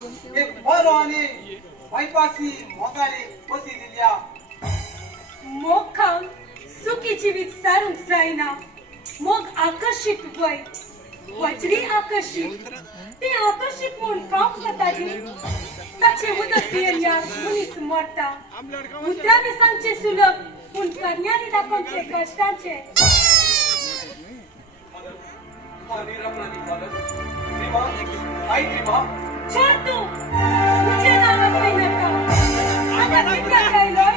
एक बरो आणि वाईपासी मोगाले बसी दिल्या मोग खाऊन सुखी जीवित सारूंक जायना मोग आकर्षित वय वज्री आकर्षित ते आकर्षित म्हणून खाऊक जाता ताचे उदक पियल्यार मनीस मरता उतराने सांगचे सुलभ पूण करण्याने दाखोवचे कष्टांचे छोड़ तू मुझे नाव कोई नका आता कितना कहलोय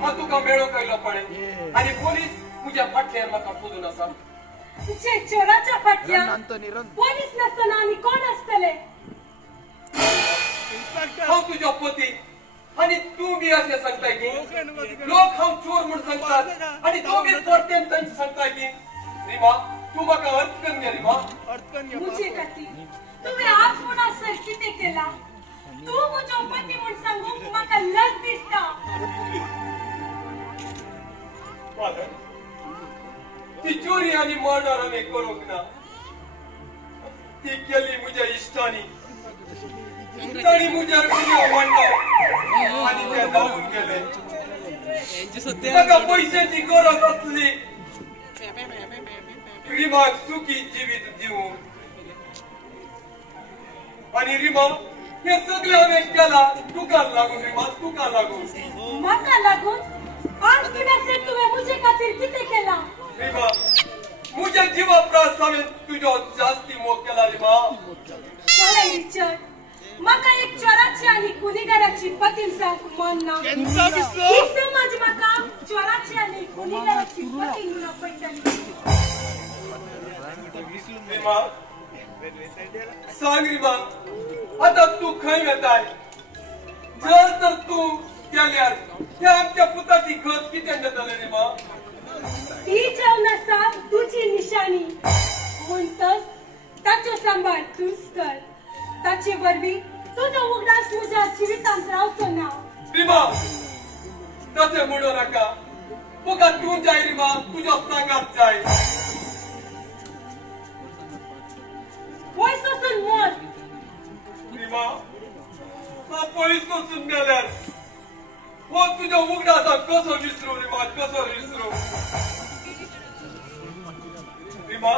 हा तुका मेळो कयलो पडे आणि पोलीस तुझ्या फाटल्यार म्हाका सोदून आसा तुझे चोराच्या फाटल्या पोलीस नसताना आणि कोण असतले हांव तुझो पती आणि तू बी असे सांगताय की लोक हांव चोर म्हणून सांगतात आणि दोघे परतेन तांचे सांगताय की रिमा तू म्हाका अर्थ करून घे रिमा मुझे कती तुम्ही आज म्हणा सर किती केला तू मुझो पती म्हणून सांगू म्हाका लज दिसता ती चोरी आणि मर्डर आम्ही करूक ना ती केली मुझ्या इष्टानी ताणी मुझ्या व्हिडिओ म्हणलो आणि ते धावून गेले ताका पैशाची गरज असली रिमाक सुखी जीवित दिवून आणि रिमा हे सगळे आम्ही केला तुका लागून रिमा तुका लागून म्हाका लागून आज कित्याक तुवें मुझे खातीर कितें केला रिमा मुझ्या जीवा प्रासावेन तुझो जास्ती मोग केला रिमा पळय रिचर्ड म्हाका एक चोराची आणि गुन्हेगाराची पतीन जावंक मन ना ही समाज म्हाका चोराची आणि गुन्हेगाराची पतीन म्हणून पळयताली रिमा सांग रिमा आता तू खंय वेताय जर तर तू गेल्यार त्या आमच्या पुताची खत कितें जातले रिमा ती जावन आसा तुजी निशाणी म्हणटस ताचो सांबाळ तूच कर ताचे वरवीं तुजो उगडास म्हज्या जिवितांत रावचो ना रिमा तसे म्हणू नाका तुका तू जाय रिमा तुझ्या सांगात जाय पयस वचून मर रिमा हा पयस वचून गेल्यार हो तुझ्या उगडासा कसो विसरू रिमा कसो विसरू रिमा